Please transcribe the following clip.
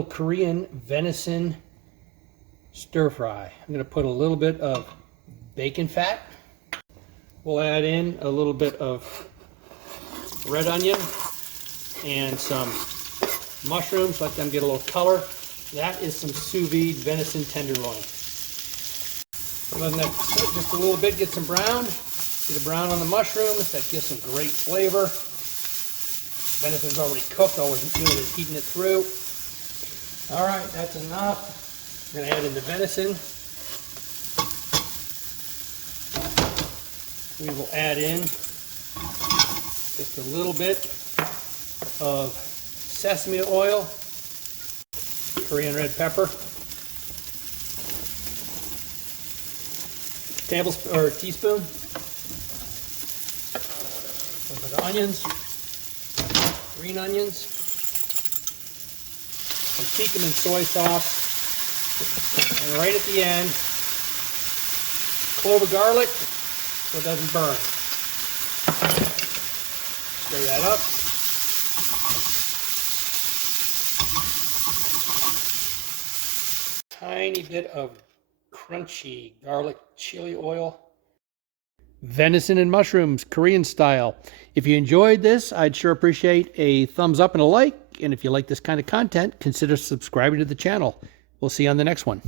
Korean venison stir fry. I'm going to put a little bit of bacon fat. We'll add in a little bit of red onion and some mushrooms, let them get a little color. That is some sous vide venison tenderloin. We're letting that sit just a little bit, get some brown. Get a brown on the mushrooms, that gives some great flavor. Venison's already cooked, all we're doing is heating it through. All right, that's enough. We're gonna add in the venison. We will add in just a little bit of sesame oil, Korean red pepper, tablespoon or teaspoon, a little bit of onions, green onions, some tikka and soy sauce, and right at the end, clove of garlic so it doesn't burn. Stir that up. Tiny bit of crunchy garlic chili oil. Venison and mushrooms, Korean style. If you enjoyed this, I'd sure appreciate a thumbs up and a like. And if you like this kind of content, consider subscribing to the channel. We'll see you on the next one.